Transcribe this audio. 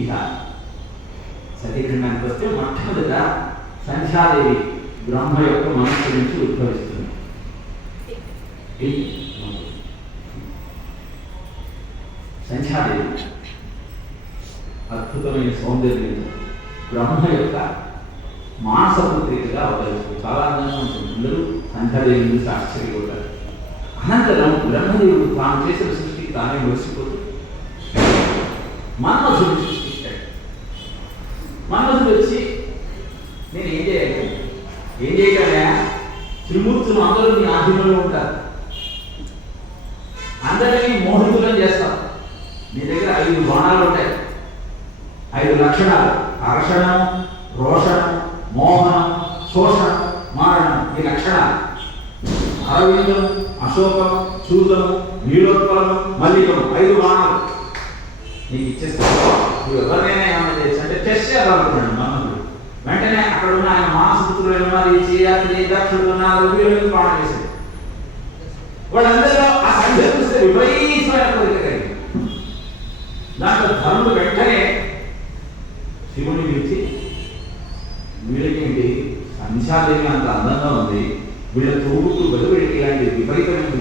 ఇక సతీఖండానికి వస్తే మొట్టమొదట సంధ్యాదేవి బ్రహ్మ యొక్క మనస్సు నుంచి ఉద్భవిస్తుంది. సంధ్యాదేవి అద్భుతమైన సౌందర్యం బ్రహ్మ యొక్క మాసపుత్రికగా అవతరిస్తుంది చాలా అందంగా ఉంటుంది. అందరూ సంధ్యాదేవి నుంచి ఆశ్చర్యపోతారు. అనంతరం బ్రహ్మదేవుడు తాను చేసిన సృష్టికి తానే మురిసిపోతూ మన్మధుడు సృష్టిస్తాడు వచ్చి నేను ఏం చేయాలి ఏం చేయగలయా త్రిమూర్తులు అందరూ నీ ఆధీనంలో ఉంటారు. అందరినీ మోహితులను చేస్తాం. నీ దగ్గర ఐదు బాణాలు ఉంటాయి. ఐదు లక్షణాలు. హర్షణం రోషణం మోహనం శోషణం మారణం. ఈ లక్షణాలు. అరవిందం అశోకం చూదం నీలోత్పలం మల్లికం ఐదు బాణాలు. నీకు ఇచ్చేస్తాను. నువ్వు ఎవరినైనా ఏమైనా చేసి అంటే టెస్ట్ వెంటనే అక్కడ ఉన్న ఆయన మానసపుత్రులైన వారి చేయాలి దక్షుడు ఉన్నారు వీళ్ళు బాణం చేశాడు వాళ్ళందరిలో ఆ సంఖ్య చూస్తే విపరీతమైన కోరిక కలిగింది. దాంట్లో ధర్ముడు వెంటనే శివుని పిలిచి వీళ్ళకేంటి సంధ్యాదేవి అంత అందంగా ఉంది. వీళ్ళ తోడుతూ వెలువడికి ఇలాంటి విపరీతమైన